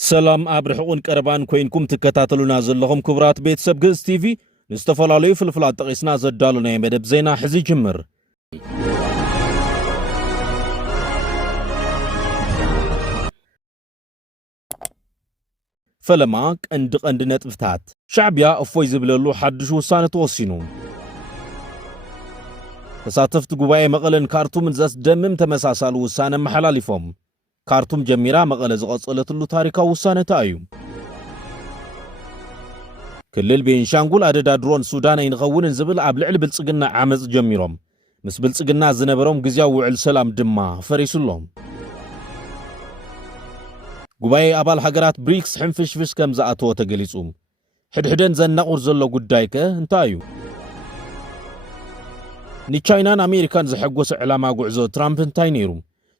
ሰላም አብርሑን ቀርባን ኮይንኩም ትከታተሉና ዘለኹም ክብራት ቤተሰብ ግዕዝ ቲቪ ንዝተፈላለዩ ፍልፍላት ጠቂስና ዘዳሉና መደብ ዜና ሕዚ ጅምር። ፈለማ ቀንዲ ነጥብታት ሻዕብያ እፎይ ዝብለሉ ሓድሽ ውሳነ ተወሲኑ። ተሳተፍቲ ጉባኤ መቐለን ካርቱምን ዘስደምም ተመሳሳሊ ውሳነ መሓላሊፎም። ካርቱም ጀሚራ መቐለ ዝቐጸለትሉ ታሪካዊ ውሳነታ እዩ። ክልል ቤንሻንጉል ኣደዳ ድሮን ሱዳን ኣይንኸውንን ዝብል ኣብ ልዕሊ ብልጽግና ዓመፅ ጀሚሮም ምስ ብልጽግና ዝነበሮም ግዝያዊ ውዕል ሰላም ድማ ፈሪሱሎም። ጉባኤ ኣባል ሃገራት ብሪክስ ሕንፍሽፍሽ ከም ዝኣተወ ተገሊጹ። ሕድሕደን ዘናቑር ዘሎ ጉዳይ ከ እንታይ እዩ? ንቻይናን ኣሜሪካን ዝሐጎሰ ዕላማ ጉዕዞ ትራምፕ እንታይ ነይሩ?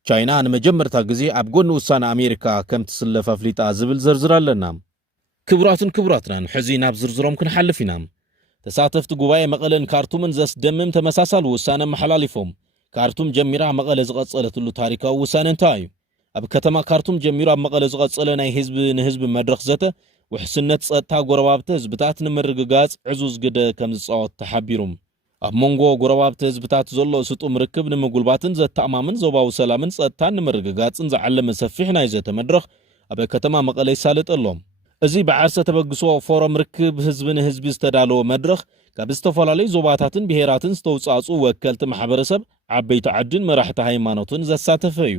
ቻይና ንመጀመርታ ጊዜ ኣብ ጎኒ ውሳነ ኣሜሪካ ከም ትስለፍ ኣፍሊጣ ዝብል ዘርዝር ኣለና። ክቡራትናን ሕዚ ናብ ዝርዝሮም ክንሓልፍ ኢና። ተሳተፍቲ ጉባኤ መቐለን ካርቱምን ዘስደምም ተመሳሳሊ ውሳነ መሓላሊፎም። ካርቱም ጀሚራ መቐለ ዝቐጸለትሉ ታሪካዊ ውሳነ እንታይ እዩ? ኣብ ከተማ ካርቱም ጀሚሩ ኣብ መቐለ ዝቐጸለ ናይ ህዝቢ ንህዝቢ መድረኽ ዘተ ውሕስነት ጸጥታ ጎረባብቲ ህዝብታት ንምርግጋጽ ዕዙዝ ግደ ከም ዝጻወት ተሓቢሩ። ኣብ መንጎ ጎረባብቲ ህዝብታት ዘሎ ስጡም ርክብ ንምጉልባትን ዘተኣማምን ዞባዊ ሰላምን ጸጥታን ንምርግጋጽን ዝዓለመ ሰፊሕ ናይ ዘተ መድረኽ ኣብ ከተማ መቐለ ይሳለጥ ኣሎ። እዚ ብዓርሰ ተበግሶ ፎረም ርክብ ህዝቢ ንህዝቢ ዝተዳለወ መድረኽ ካብ ዝተፈላለዩ ዞባታትን ብሄራትን ዝተውጻጹ ወከልቲ ማሕበረሰብ ዓበይቲ ዓድን መራሕቲ ሃይማኖትን ዘሳተፈ እዩ።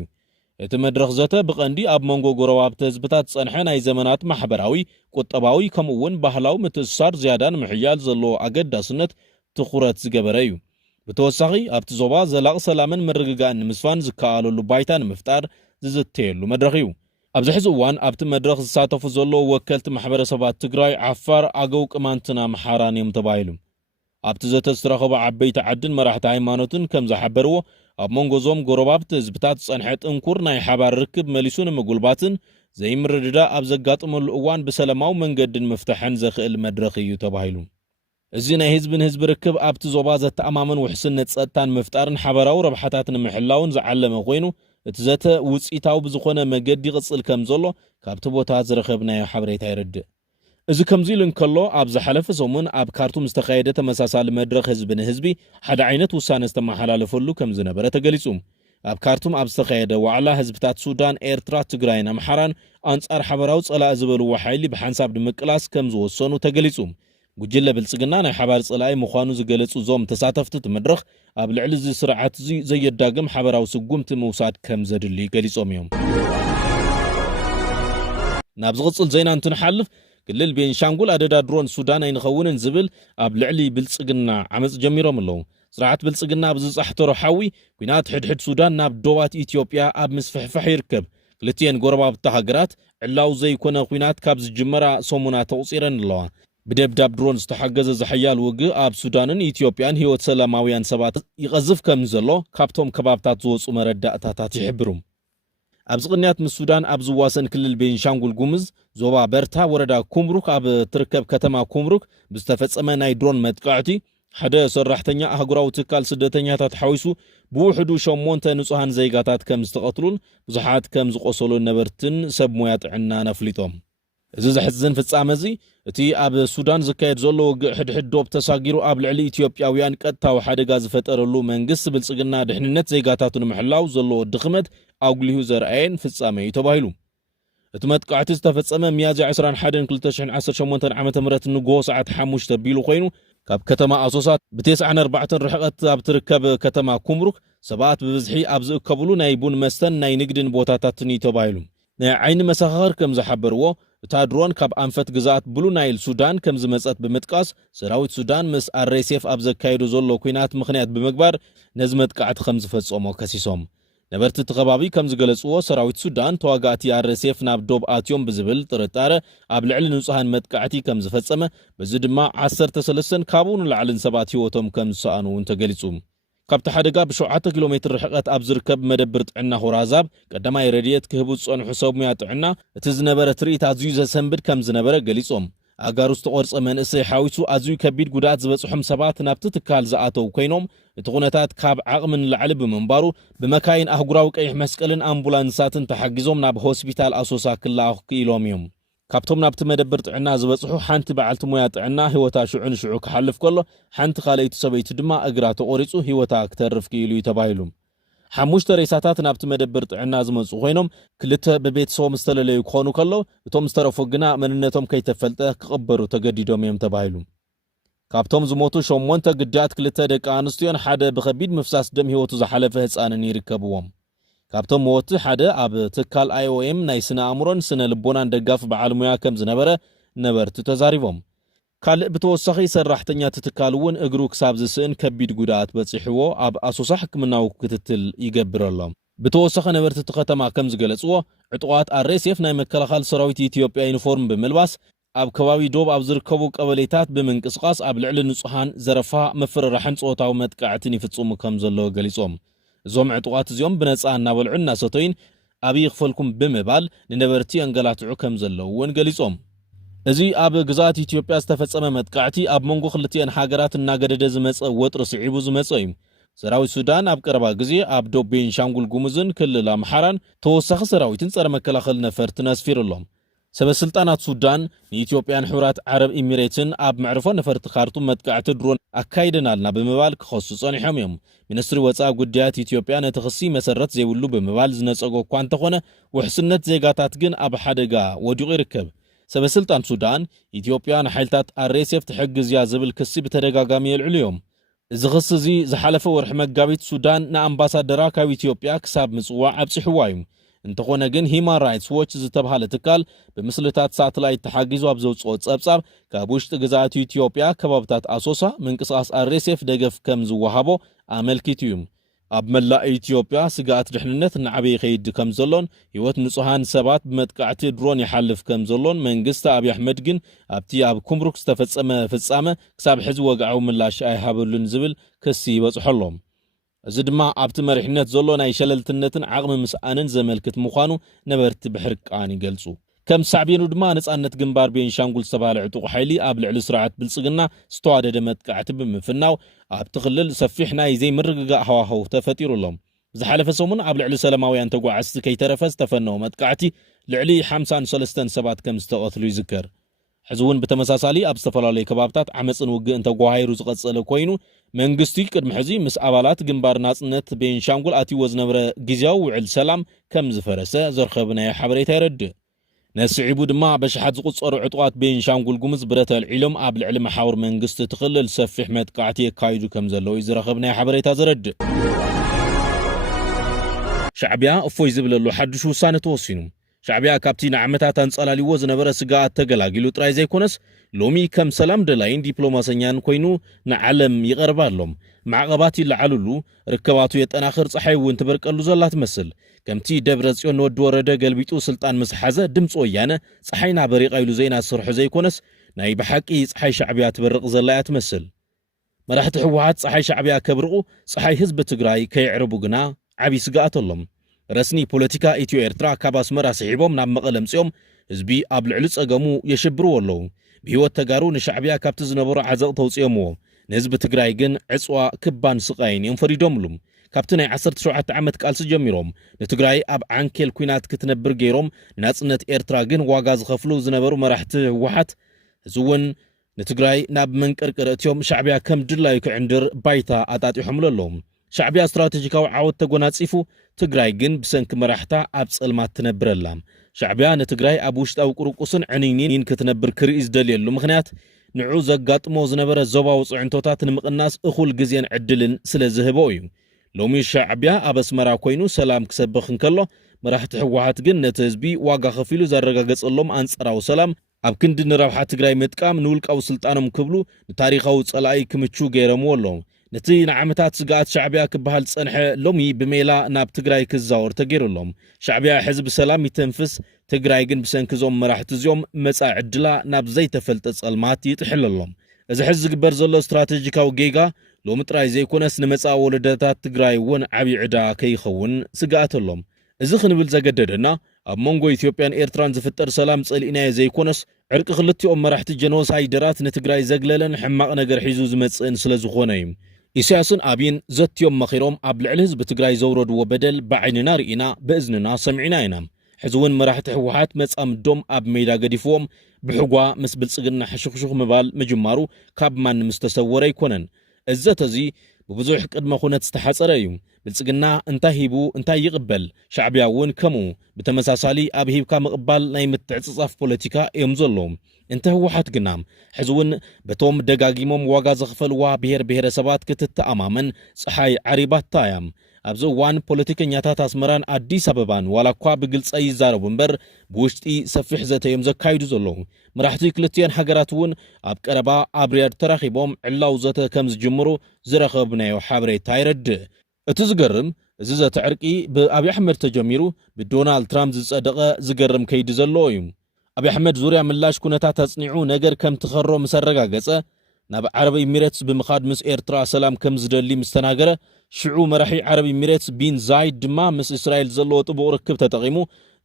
እቲ መድረኽ ዘተ ብቐንዲ ኣብ መንጎ ጎረባብቲ ህዝብታት ጸንሐ ናይ ዘመናት ማሕበራዊ ቁጠባዊ ከምኡውን ባህላዊ ምትእስሳር ዝያዳን ምሕያል ዘለዎ ኣገዳስነት ትኹረት ዝገበረ እዩ። ብተወሳኺ ኣብቲ ዞባ ዘላቕ ሰላምን ምርግጋእን ንምስፋን ዝከኣለሉ ባይታ ንምፍጣር ዝዝተየሉ መድረኽ እዩ። ኣብዚ ሕዚ እዋን ኣብቲ መድረኽ ዝሳተፉ ዘለዎ ወከልቲ ማሕበረሰባት ትግራይ፣ ዓፋር፣ ኣገው፣ ቅማንትን ኣምሓራን እዮም ተባሂሉ። ኣብቲ ዘተ ዝተረኸቡ ዓበይቲ ዓድን መራሕቲ ሃይማኖትን ከም ዝሓበርዎ ኣብ መንጎዞም ጎረባብቲ ህዝብታት ጸንሐ ጥንኩር ናይ ሓባር ርክብ መሊሱ ንምጉልባትን ዘይምርድዳ ኣብ ዘጋጥመሉ እዋን ብሰላማዊ መንገድን ምፍታሕን ዘኽእል መድረኽ እዩ ተባሂሉ። እዚ ናይ ህዝቢ ንህዝቢ ርክብ ኣብቲ ዞባ ዘተኣማምን ውሕስነት ጸጥታን ምፍጣርን ሓበራዊ ረብሓታት ንምሕላውን ዝዓለመ ኮይኑ እቲ ዘተ ውፂታዊ ብዝኾነ መገዲ ይቕጽል ከም ዘሎ ካብቲ ቦታ ዝረኸብናዮ ሓበሬታ ይርድእ። እዚ ከምዚ ኢሉ እንከሎ ኣብ ዝሓለፈ ሰሙን ኣብ ካርቱም ዝተኻየደ ተመሳሳሊ መድረኽ ህዝቢ ንህዝቢ ሓደ ዓይነት ውሳነ ዝተመሓላለፈሉ ከም ዝነበረ ተገሊጹ። ኣብ ካርቱም ኣብ ዝተኻየደ ዋዕላ ህዝብታት ሱዳን፣ ኤርትራ፣ ትግራይን ኣምሓራን ኣንጻር ሓበራዊ ጸላኢ ዝበልዎ ሓይሊ ብሓንሳብ ንምቅላስ ከም ዝወሰኑ ተገሊጹ። ጉጅለ ብልጽግና ናይ ሓባር ጸላኢ ምዃኑ ዝገለጹ ዞም ተሳተፍቲ መድረኽ ኣብ ልዕሊ እዚ ስርዓት እዚ ዘየዳግም ሓበራዊ ስጉምቲ ምውሳድ ከም ዘድሊ ገሊጾም እዮም። ናብ ዝቕጽል ዜና እንትንሓልፍ ክልል ቤንሻንጉል ኣደዳ ድሮን ሱዳን ኣይንኸውንን ዝብል ኣብ ልዕሊ ብልጽግና ዓመፅ ጀሚሮም ኣለዉ። ስርዓት ብልጽግና ብዝጻሕተሮ ሓዊ ኩናት ሕድሕድ ሱዳን ናብ ዶባት ኢትዮጵያ ኣብ ምስፍሕፋሕ ይርከብ። ክልቲአን ጎረባብቲ ሃገራት ዕላው ዘይኮነ ኩናት ካብ ዝጅመራ ሰሙና ተቑፂረን ኣለዋ። ብደብዳብ ድሮን ዝተሓገዘ ዝሓያል ውግእ ኣብ ሱዳንን ኢትዮጵያን ህይወት ሰላማውያን ሰባት ይቐዝፍ ከም ዘሎ ካብቶም ከባብታት ዝወፁ መረዳእታታት ይሕብሩ። ኣብዚ ቅንያት ምስ ሱዳን ኣብ ዝዋሰን ክልል ቤንሻንጉል ጉሙዝ ዞባ በርታ ወረዳ ኩምሩክ ኣብ ትርከብ ከተማ ኩምሩክ ብዝተፈጸመ ናይ ድሮን መጥቃዕቲ ሓደ ሰራሕተኛ ኣህጉራዊ ትካል ስደተኛታት ሓዊሱ ብውሕዱ 8 ንጹሃን ዘይጋታት ከም ዝተቐትሉን ብዙሓት ከም ዝቆሰሉን ነበርትን ሰብ ሞያ ጥዕና ነፍሊጦም። እዚ ዘሕዝን ፍጻመ እዚ እቲ ኣብ ሱዳን ዝካየድ ዘሎ ውግእ ሕድሕድ ዶብ ተሳጊሩ ኣብ ልዕሊ ኢትዮጵያውያን ቀጥታዊ ሓደጋ ዝፈጠረሉ መንግስቲ ብልጽግና ድሕንነት ዘይጋታቱ ንምሕላው ዘለዎ ድኽመት ኣጉሊሁ ዘርአየን ፍጻመ እዩ ተባሂሉ። እቲ መጥቃዕቲ ዝተፈጸመ ሚያዝያ 21 2018 ዓ.ም ንጎሆ ሰዓት 5 ቢሉ ኮይኑ ካብ ከተማ ኣሶሳ ብ94 ርሕቐት ኣብ ትርከብ ከተማ ኩምሩክ ሰባት ብብዝሒ ኣብ ዝእከብሉ ናይ ቡን መስተን ናይ ንግድን ቦታታትን እዩ ተባሂሉ። ናይ ዓይኒ መሰኻኽር ከም ዝሓበርዎ እታ ድሮን ካብ ኣንፈት ግዛኣት ብሉ ናይል ሱዳን ከም ዝመጸት ብምጥቃስ ሰራዊት ሱዳን ምስ RSF ኣብ ዘካየዱ ዘሎ ኩናት ምኽንያት ብምግባር ነዚ መጥቃዕቲ ከም ዝፈጸሞ ከሲሶም። ነበርቲ እቲ ከባቢ ከም ዝገለጽዎ ሰራዊት ሱዳን ተዋጋእቲ RSF ናብ ዶብ ኣትዮም ብዝብል ጥርጣረ ኣብ ልዕሊ ንጹሃን መጥቃዕቲ ከም ዝፈጸመ በዚ ድማ 13 ካብኡ ንላዕልን ሰባት ህይወቶም ከም ዝሰኣኑ እውን ተገሊጹ። ካብቲ ሓደጋ ብ7 ኪሎ ሜትር ርሕቐት ኣብ ዝርከብ መደብር ጥዕና ሁራዛብ ቀዳማይ ረድኤት ክህቡ ዝጸንሑ ሰብ ሞያ ጥዕና እቲ ዝነበረ ትርኢት ኣዝዩ ዘሰንብድ ከም ዝነበረ ገሊጾም ኣጋሩስ ተቆርጸ መንእሰይ ሓዊሱ ኣዝዩ ከቢድ ጉዳት ዝበጽሖም ሰባት ናብቲ ትካል ዝኣተው ኮይኖም እቲ ኩነታት ካብ ዓቕምን ላዕሊ ብምንባሩ ብመካይን ኣህጉራዊ ቀይሕ መስቀልን ኣምቡላንሳትን ተሓጊዞም ናብ ሆስፒታል ኣሶሳ ክለኣኹ ክኢሎም እዮም ካብቶም ናብቲ መደበር ጥዕና ዝበጽሑ ሓንቲ በዓልቲ ሞያ ጥዕና ህይወታ ሽዑን ሽዑ ክሓልፍ ከሎ ሓንቲ ካልአይቲ ሰበይቲ ድማ እግራ ተቆሪጹ ህይወታ ክተርፍ ክኢሉ ተባሂሉ ሓሙሽተ ሬሳታት ናብቲ መደበር ጥዕና ዝመጹ ኮይኖም ክልተ በቤተሰቦም ዝተለለዩ ክኾኑ ከሎ እቶም ዝተረፉ ግና መንነቶም ከይተፈልጠ ክቕበሩ ተገዲዶም እዮም ተባሂሉ ካብቶም ዝሞቱ 8 ግዳት ክልተ ደቂ ኣንስትዮን ሓደ ብከቢድ ምፍሳስ ደም ህይወቱ ዝሓለፈ ህፃንን ይርከብዎም ካብቶም ሞቱ ሓደ ኣብ ትካል IOM ናይ ስነ ኣእምሮን ስነ ልቦናን ደጋፍ በዓል ሙያ ከም ዝነበረ ነበርቲ ተዛሪቦም ካልእ ብተወሳኺ ሰራሕተኛ ትካል እውን እግሩ ክሳብ ዝስእን ከቢድ ጉዳት በፂሕዎ ኣብ ኣሶሳ ሕክምናዊ ክትትል ይገብረሎም ብተወሳኺ ነበርቲ ከተማ ከም ዝገለጽዎ ዕጡቃት RSF ናይ መከላኸሊ ሰራዊት ኢትዮጵያ ዩኒፎርም ብምልባስ ኣብ ከባቢ ዶብ ኣብ ዝርከቡ ቀበሌታት ብምንቅስቃስ ኣብ ልዕሊ ንጹሃን ዘረፋ መፍረራሕን ጾታዊ መጥቃዕትን ይፍጽሙ ከም ዘለዎ ገሊጾም እዞም ዕጡቃት እዚኦም ብነጻ እናበልዑን እናሰተዩን ኣብይ ክፈልኩም ብምባል ንነበርቲ አንገላትዑ ከም ዘለዎ እውን ገሊጾም እዚ ኣብ ግዛት ኢትዮጵያ ዝተፈጸመ መጥቃዕቲ ኣብ መንጎ ክልቲአን ሃገራት እናገደደ ዝመጸ ወጥሪ ስዒቡ ዝመጸ እዩ ሰራዊት ሱዳን ኣብ ቀረባ ግዜ ኣብ ዶብ ቤንሻንጉል ጉሙዝን ክልል ኣምሓራን ተወሳኺ ሰራዊትን ጸረ መከላኸሊ ነፈርትን ኣስፊሩሎም ሰበስልጣናት ሱዳን ንኢትዮጵያን ሕብራት ዓረብ ኤሚሬትን ኣብ መዕርፎ ነፈርቲ ካርቱም መጥቃዕቲ ድሮን ኣካይደናልና ብምባል ክኸሱ ጸኒሖም እዮም ሚኒስትሪ ወጻኢ ጉዳያት ኢትዮጵያ ነቲ ክሲ መሰረት ዘይብሉ ብምባል ዝነጸጎ እኳ እንተኾነ ውሕስነት ዜጋታት ግን ኣብ ሓደጋ ወዲቑ ይርከብ ሰበስልጣን ሱዳን ኢትዮጵያ ንሓይልታት RSF ትሕግዝ እያ ዝብል ክሲ ብተደጋጋሚ የልዕሉ እዮም እዚ ክሲ እዚ ዝሓለፈ ወርሒ መጋቢት ሱዳን ንኣምባሳደራ ካብ ኢትዮጵያ ክሳብ ምጽዋዕ ኣብጽሕዋ እዩ እንተኾነ ግን Human Rights Watch ዝተባሃለ ትካል ብምስልታት ሳተላይት ተሓጊዙ ኣብ ዘውጽኦ ጸብጻብ ካብ ውሽጢ ግዛት ኢትዮጵያ ከባብታት ኣሶሳ ምንቅስቃስ RSF ደገፍ ከም ዝወሃቦ ኣመልኪቱ እዩ ኣብ መላእ ኢትዮጵያ ስጋት ድሕንነት ንዓበይ ከይድ ከም ዘሎን ህይወት ንጹሃን ሰባት በመጥቃዕቲ ድሮን ይሓልፍ ከም ዘሎን መንግስቲ አብይ አሕመድ ግን ኣብቲ ኣብ ኩምሩክ ዝተፈጸመ ፍጻመ ክሳብ ሕዚ ወግዓዊ ምላሽ ኣይሃበሉን ዝብል ክሲ ይበጽሖሎም እዚ ድማ ኣብቲ መሪሕነት ዘሎ ናይ ሸለልትነትን ዓቕሚ ምስኣንን ዘመልክት ምዃኑ ነበርቲ ብሕርቃን ይገልጹ ከም ሳዕቤኑ ድማ ነጻነት ግንባር ቤንሻንጉል ዝተባሃለ ዕጡቕ ሓይሊ ኣብ ልዕሊ ስርዓት ብልጽግና ዝተዋደደ መጥቃዕቲ ብምፍናው ኣብቲ ክልል ሰፊሕ ናይ ዘይምርግጋእ ሃዋህው ተፈጢሩሎም ዝሓለፈ ሰሙን ኣብ ልዕሊ ሰላማውያን ተጓዓዝቲ ከይተረፈ ዝተፈነው መጥቃዕቲ ልዕሊ 53 ሰባት ከም ዝተቐትሉ ይዝከር ሕዚ እውን ብተመሳሳሊ ኣብ ዝተፈላለዩ ከባብታት ዓመፅን ውግእን ተጓሂሩ ዝቐጸለ ኮይኑ መንግስቲ ቅድሚ ሕዚ ምስ ኣባላት ግንባር ናጽነት ቤንሻንጉል ኣትይዎ ዝነበረ ጊዜያዊ ውዕል ሰላም ከም ዝፈረሰ ዘርኸብናዮ ሓበሬታ ይረድእ ነስዒቡ ድማ በሽሓት ዝቁጸሩ ዕጡቃት ቤንሻንጉል ጉሙዝ ብረት ኣልዒሎም ኣብ ልዕሊ መሓውር መንግስቲ ትኽልል ሰፊሕ መጥቃዕቲ የካይዱ ከም ዘለዉ ዝረኸብናዮ ሓበሬታ ዘረድእ ሻዕብያ እፎይ ዝብለሉ ሓድሽ ውሳነ ተወሲኑ ሻዕብያ ካብቲ ንዓመታት አንጸላሊዎ ዝነበረ ስጋኣት ተገላጊሉ ጥራይ ዘይኮነስ ሎሚ ከም ሰላም ደላይን ዲፕሎማሰኛን ኮይኑ ንዓለም ይቐርባሎም ማዕቐባት ይለዓሉሉ ርከባቱ የጠናኽር ፀሓይ እውን ትበርቀሉ ዘላ ትመስል ከምቲ ደብረ ጽዮን ወዲ ወረደ ገልቢጡ ስልጣን ምስ ሓዘ ድምፂ ወያነ ፀሓይና በሪቓ ኢሉ ዜና ዝሰርሑ ዘይኮነስ ናይ ብሓቂ ፀሓይ ሻዕብያ ትበርቕ ዘላ እያ ትመስል መራሕቲ ሕወሓት ፀሓይ ሻዕብያ ከብርቑ ፀሓይ ህዝቢ ትግራይ ከይዕርቡ ግና ዓብይ ስጋኣተሎም ረስኒ ፖለቲካ ኢትዮ ኤርትራ ካብ ኣስመራ ስሒቦም ናብ መቐለ ምጽኦም ህዝቢ ኣብ ልዕሊ ጸገሙ የሽብርዎ ኣለዉ ብህይወት ተጋሩ ንሻዕብያ ካብቲ ዝነበሩ ዓዘቕ ተውፅኦምዎ ንህዝቢ ትግራይ ግን ዕፅዋ ክባን ስቃይን እዮም ፈሪዶምሉ ካብቲ ናይ 17 ዓመት ቃልሲ ጀሚሮም ንትግራይ ኣብ ዓንኬል ኩናት ክትነብር ገይሮም ንናጽነት ኤርትራ ግን ዋጋ ዝኸፍሉ ዝነበሩ መራሕቲ ህወሓት እዚውን ንትግራይ ናብ መንቀርቅር እትዮም ሻዕብያ ከም ድላዩ ክዕንድር ባይታ ኣጣጢሖምሉ ኣለዎም ሻዕብያ ስትራቴጂካዊ ዓወት ተጎናጺፉ ትግራይ ግን ብሰንኪ መራሕታ ኣብ ጸልማት ትነብረላ ሻዕብያ ንትግራይ ኣብ ውሽጣዊ ቁርቁስን ዕንይኒን ክትነብር ክርኢ ዝደልየሉ ምኽንያት ንዑ ዘጋጥሞ ዝነበረ ዞባዊ ጽዕንቶታት ንምቕናስ እኹል ግዜን ዕድልን ስለ ዝህቦ እዩ ሎሚ ሻዕብያ ኣብ ኣስመራ ኮይኑ ሰላም ክሰብኽ እንከሎ መራሕቲ ሕወሓት ግን ነቲ ህዝቢ ዋጋ ከፊሉ ዘረጋገጸሎም አንጸራዊ ሰላም ኣብ ክንዲ ንረብሓ ትግራይ ምጥቃም ንውልቃዊ ስልጣኖም ክብሉ ንታሪኻዊ ጸላኢ ክምቹ ገይረምዎ ኣለዎም ነቲ ንዓመታት ስጋኣት ሻዕብያ ክበሃል ጸንሐ ሎሚ ብሜላ ናብ ትግራይ ክዛወር ተገይሩሎም ሻዕብያ ሕዝቢ ሰላም ይተንፍስ ትግራይ ግን ብሰንኪዞም መራሕቲ እዚኦም መጻኢ ዕድላ ናብ ዘይተፈልጠ ጸልማት ይጥሕለሎም እዚ ሕዚ ዝግበር ዘሎ ስትራቴጂካዊ ጌጋ ሎሚ ጥራይ ዘይኮነስ ንመጻኢ ወለደታት ትግራይ እውን ዓብይ ዕዳ ከይኸውን ስጋኣተሎም እዚ ክንብል ዘገደደና ኣብ መንጎ ኢትዮጵያን ኤርትራን ዝፍጠር ሰላም ጸሊእናዮ ዘይኮነስ ዕርቂ ክልቲኦም መራሕቲ ጀኖሳይደራት ንትግራይ ዘግለለን ሕማቕ ነገር ሒዙ ዝመጽእን ስለ ዝኾነ እዩ ኢሳያስን ኣብይን ዘትዮም መኺሮም ኣብ ልዕሊ ህዝቢ ትግራይ ዘውረድዎ በደል ብዓይንና ርኢና ብእዝንና ሰሚዕና ኢና ሕዚ እውን መራሕቲ ህወሓት መጻምዶም ኣብ ሜዳ ገዲፍዎም ብሕጓ ምስ ብልጽግና ሕሹኽሹኽ ምባል ምጅማሩ ካብ ማንም ዝተሰወረ ኣይኮነን እዘተዚ ብብዙሕ ቅድመ ኩነት ዝተሓጸረ እዩ ብልጽግና እንታይ ሂቡ እንታይ ይቕበል ሻዕብያ እውን ከምኡ ብተመሳሳሊ ኣብ ሂብካ ምቕባል ናይ ምትዕጽጻፍ ፖለቲካ እዮም ዘለዎም እንተ ህወሓት ግና ሕዚ እውን በቶም ደጋጊሞም ዋጋ ዘኽፈልዋ ብሔር ብሔረሰባት ክትተኣማመን ፀሓይ ዓሪባታ እያ ኣብዚ እዋን ፖለቲከኛታት ኣስመራን ኣዲስ ኣበባን ዋላ እኳ ብግልፂ ይዛረቡ እምበር ብውሽጢ ሰፊሕ ዘተዮም ዘካይዱ ዘለዉ መራሕቲ ክልቲአን ሃገራት እውን ኣብ ቀረባ ኣብ ሪያድ ተራኺቦም ዕላው ዘተ ከም ዝጅምሩ ዝረኸብናዮ ሓበሬታ ይረድእ እቲ ዝገርም እዚ ዘተ ዕርቂ ብኣብይ ኣሕመድ ተጀሚሩ ብዶናልድ ትራምፕ ዝጸደቐ ዝገርም ከይዲ ዘለዎ እዩ ኣብይ ኣሕመድ ዙርያ ምላሽ ኩነታት ተጽኒዑ ነገር ከም ትኸሮ ምስ ኣረጋገጸ ናብ ዓረብ ኤሚሬትስ ብምኻድ ምስ ኤርትራ ሰላም ከም ዝደሊ ምስተናገረ ሽዑ መራሒ ዓረብ ኤሚሬትስ ቢን ዛይድ ድማ ምስ እስራኤል ዘለዎ ጥቡቕ ርክብ ተጠቒሙ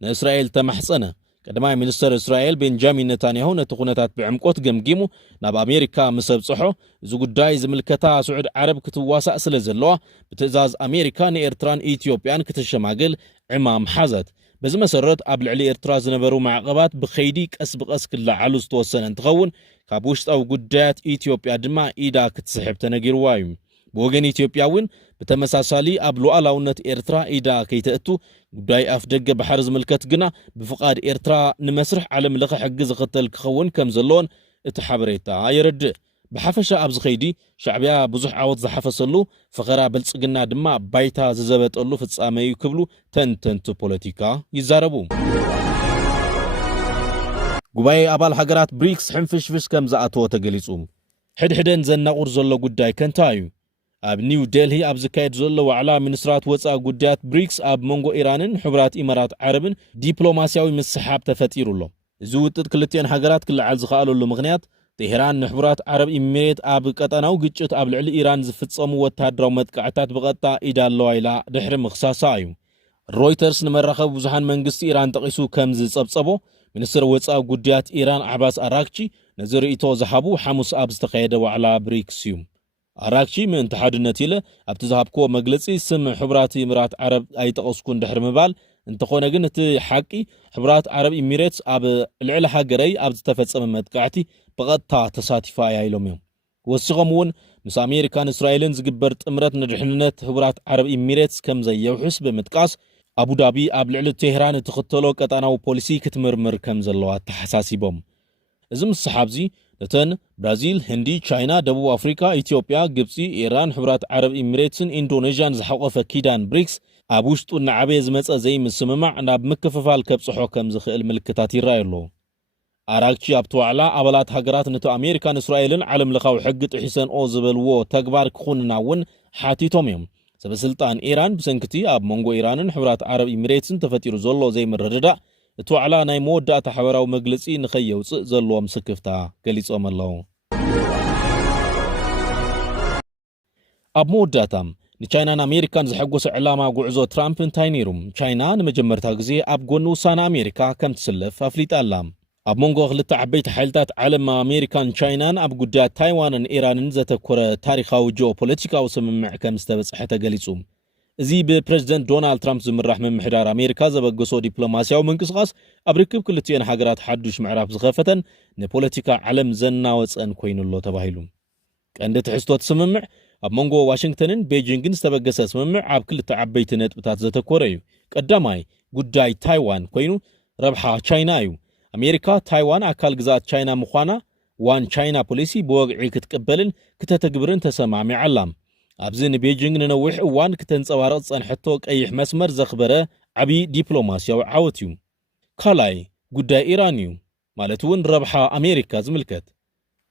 ንእስራኤል ተማሕፀነ ቀዳማይ ሚኒስተር እስራኤል ቤንጃሚን ነታንያሁ ነቲ ኩነታት ብዕምቆት ገምጊሙ ናብ ኣሜሪካ ምስ ኣብጽሖ እዚ ጉዳይ ዝምልከታ ስዑድ ዓረብ ክትዋሳእ ስለ ዘለዋ ብትእዛዝ ኣሜሪካ ንኤርትራን ኢትዮጵያን ክትሸማግል ዕማም ሓዘት በዚ መሰረት ኣብ ልዕሊ ኤርትራ ዝነበሩ ማዕቀባት ብኸይዲ ቀስ ብቐስ ክለዓሉ ዝተወሰነ እንትኸውን ካብ ውሽጣዊ ጉዳያት ኢትዮጵያ ድማ ኢዳ ክትስሕብ ተነጊርዋ እዩ ብወገን ኢትዮጵያ እውን ብተመሳሳሊ ኣብ ሉዓላውነት ኤርትራ ኢዳ ከይተእቱ ጉዳይ ኣፍ ደገ ባሕሪ ዝምልከት ግና ብፍቓድ ኤርትራ ንመስርሕ ዓለም ለኸ ሕጊ ዝኽተል ክኸውን ከም ዘለዎን እቲ ሓበሬታ ይረድእ ብሓፈሻ ኣብዚ ኸይዲ ሻዕብያ ብዙሕ ዓወት ዝሓፈሰሉ ፈኸራ ብልጽግና ድማ ባይታ ዝዘበጠሉ ፍጻመ እዩ ክብሉ ተንተንቲ ፖለቲካ ይዛረቡ ጉባኤ ኣባል ሃገራት ብሪክስ ሕንፍሽፍሽ ከም ዝኣተወ ተገሊጹ ሕድሕደን ዘናቑር ዘሎ ጉዳይ ከንታ እዩ ኣብ ኒው ዴልሂ ኣብ ዝካየድ ዘሎ ዋዕላ ሚኒስትራት ወፃኢ ጉዳያት ብሪክስ ኣብ መንጎ ኢራንን ሕብራት ኢማራት ዓረብን ዲፕሎማስያዊ ምስሓብ ተፈጢሩሎ እዚ ውጥጥ ክልቲአን ሃገራት ክለዓል ዝኽኣለሉ ምኽንያት ቴሄራን ንሕቡራት ዓረብ ኤሚሬት ኣብ ቀጠናዊ ግጭት ኣብ ልዕሊ ኢራን ዝፍጸሙ ወታደራዊ መጥቃዕታት ብቐጥታ ኢዳ ኣለዋ ኢላ ድሕሪ ምኽሳሳ እዩ ሮይተርስ ንመራኸቢ ብዙሓን መንግስቲ ኢራን ጠቒሱ ከም ዝጸብጸቦ ሚኒስትር ወፃኢ ጉዳያት ኢራን ዓባስ ኣራክቺ ነዚ ርእይቶ ዝሃቡ ሐሙስ ኣብ ዝተኻየደ ዋዕላ ብሪክስ እዩ ኣራክቺ ምእንቲ ሓድነት ኢለ ኣብቲ ዝሃብክዎ መግለጺ ስም ሕብራት ኢማራት ዓረብ ኣይጠቐስኩን ድሕሪ ምባል እንተኾነ ግን እቲ ሓቂ ሕብራት ዓረብ ኤሚሬትስ ኣብ ልዕሊ ሃገረይ ኣብ ዝተፈጸመ መጥቃዕቲ ብቐጥታ ተሳቲፋ እያ ኢሎም እዮም ወሲኾም እውን ምስ ኣሜሪካን እስራኤልን ዝግበር ጥምረት ንድሕንነት ሕብራት ዓረብ ኤሚሬትስ ከም ዘየውሕስ ብምጥቃስ ኣቡዳቢ ኣብ ልዕሊ ቴሄራን እትኽተሎ ቀጠናዊ ፖሊሲ ክትምርምር ከም ዘለዋ ተሓሳሲቦም እዚ ምስሓብዚ ነተን ብራዚል ህንዲ ቻይና ደቡብ ኣፍሪካ ኢትዮጵያ ግብፂ ኢራን ሕብራት ዓረብ ኤሚሬትስን ኢንዶኔዥያን ዝሓቆፈ ኪዳን ብሪክስ ኣብ ውሽጡ ንዓበየ ዝመፀ ዘይምስምማዕ ናብ ምክፍፋል ከብፅሖ ከም ዝኽእል ምልክታት ይረኣዩ ኣለዉ ኣራክቺ ኣብቲ ዋዕላ ኣባላት ሃገራት ነቲ ኣሜሪካን እስራኤልን ዓለም ለኻዊ ሕጊ ጥሒሰንኦ ዝበልዎ ተግባር ክኹንና እውን ሓቲቶም እዮም ሰበስልጣን ኢራን ብሰንኪቲ ኣብ መንጎ ኢራንን ሕብራት ዓረብ ኤሚሬትስን ተፈጢሩ ዘሎ ዘይምርድዳእ እቲ ዋዕላ ናይ መወዳእታ ሓበራዊ መግለጺ ንኸየውፅእ ዘለዎም ስክፍታ ገሊጾም ኣለዉ ኣብ መወዳእታ ንቻይናን ኣሜሪካን ዝሐጎሰ ዕላማ ጉዕዞ ትራምፕ እንታይ ነይሩ ቻይና ንመጀመርታ ግዜ ኣብ ጎኒ ውሳነ ኣሜሪካ ከም ትስለፍ ኣፍሊጣ ኣላ ኣብ መንጎ ክልተ ዓበይቲ ሓይልታት ዓለም ኣሜሪካን ቻይናን ኣብ ጉዳያት ታይዋንን ኢራንን ዘተኮረ ታሪኻዊ ጂኦፖለቲካዊ ስምምዕ ከም ዝተበጽሐ ተገሊጹ እዚ ብፕሬዝደንት ዶናልድ ትራምፕ ዝምራሕ ምምሕዳር ኣሜሪካ ዘበገሶ ዲፕሎማስያዊ ምንቅስቓስ ኣብ ርክብ ክልቲአን ሃገራት ሓዱሽ ምዕራፍ ዝኸፈተን ንፖለቲካ ዓለም ዘናወፀን ኮይኑሎ ተባሂሉ ቀንዲ ትሕዝቶት ስምምዕ ኣብ መንጎ ዋሽንግተንን ቤጂንግን ዝተበገሰ ስምምዕ ኣብ ክልተ ዓበይቲ ነጥብታት ዘተኮረ እዩ ቀዳማይ ጉዳይ ታይዋን ኮይኑ ረብሓ ቻይና እዩ ኣሜሪካ ታይዋን ኣካል ግዛት ቻይና ምዃና ዋን ቻይና ፖሊሲ ብወግዒ ክትቅበልን ክተተግብርን ተሰማሚዓ ኣላ ኣብዚ ንቤጂንግ ንነዊሕ እዋን ክተንጸባረቕ ጸንሐቶ ቀይሕ መስመር ዘኽበረ ዓብዪ ዲፕሎማስያዊ ዓወት እዩ ካልኣይ ጉዳይ ኢራን እዩ ማለት እውን ረብሓ ኣሜሪካ ዝምልከት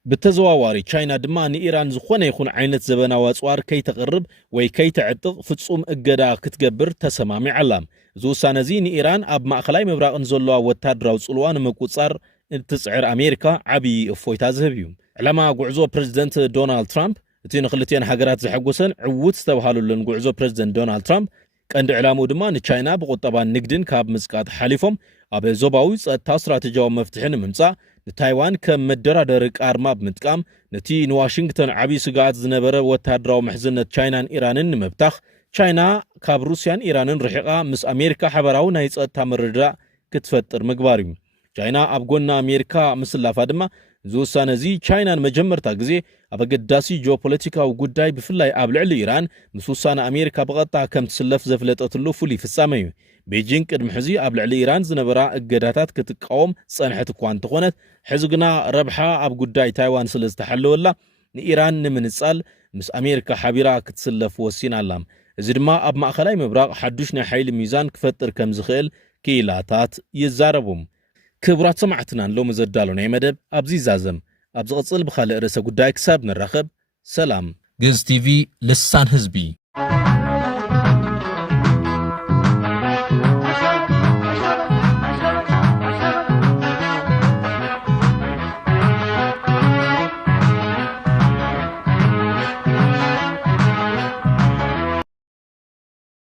ብተዘዋዋሪ ቻይና ድማ ንኢራን ዝኾነ ይኹን ዓይነት ዘበናዊ ኣጽዋር ከይተቕርብ ወይ ከይተዕጥቕ ፍጹም እገዳ ክትገብር ተሰማሚዓ ኣላ እዚ ውሳነ እዚ ንኢራን ኣብ ማእኸላይ ምብራቕን ዘለዋ ወታደራዊ ጽልዋ ንምቁጻር እትጽዕር ኣሜሪካ ዓብዪ እፎይታ ዝህብ እዩ ዕላማ ጉዕዞ ፕሬዚደንት ዶናልድ ትራምፕ እቲ ንኽልቲአን ሃገራት ዘሐጎሰን ዕውት ዝተባሃሉለን ጉዕዞ ፕሬዚደንት ዶናልድ ትራምፕ ቀንዲ ዕላምኡ ድማ ንቻይና ብቁጠባን ንግድን ካብ ምጽቃጥ ሓሊፎም ኣብ ዞባዊ ጸጥታ ስትራቴጂያዊ መፍትሕን ምምጻእ ንታይዋን ከም መደራደሪ ቃርማ ብምጥቃም ነቲ ንዋሽንግተን ዓቢ ስጋኣት ዝነበረ ወታደራዊ ምሕዝነት ቻይናን ኢራንን ንምብታኽ ቻይና ካብ ሩስያን ኢራንን ርሒቓ ምስ ኣሜሪካ ሓበራዊ ናይ ጸጥታ ምርድዳእ ክትፈጥር ምግባር እዩ። ቻይና ኣብ ጎና ኣሜሪካ ምስላፋ ድማ ዝውሳነ እዚ ቻይናን መጀመርታ ግዜ ኣብ ኣገዳሲ ጂኦፖለቲካዊ ጉዳይ ብፍላይ ኣብ ልዕሊ ኢራን ምስ ውሳነ ኣሜሪካ ብቐጥታ ከም ትስለፍ ዘፍለጠትሉ ፍሉይ ፍጻመ እዩ። ቤጂንግ ቅድሚ ሕዚ ኣብ ልዕሊ ኢራን ዝነበራ እገዳታት ክትቃወም ጸንሐት እኳ እንተኾነት ሕዚ ግና ረብሓ ኣብ ጉዳይ ታይዋን ስለ ዝተሓለወላ ንኢራን ንምንጻል ምስ ኣሜሪካ ሓቢራ ክትስለፍ ወሲና ኣላ። እዚ ድማ ኣብ ማእኸላይ ምብራቕ ሓዱሽ ናይ ሓይሊ ሚዛን ክፈጥር ከም ዝኽእል ክኢላታት ይዛረቡ። ክቡራት ሰማዕትናን ሎሚ ዘዳሎ ናይ መደብ ኣብዚ ይዛዘም። ኣብ ዝቕጽል ብኻልእ ርእሰ ጉዳይ ክሳብ ንራኸብ ሰላም። ግዕዝ ቲቪ ልሳን ህዝቢ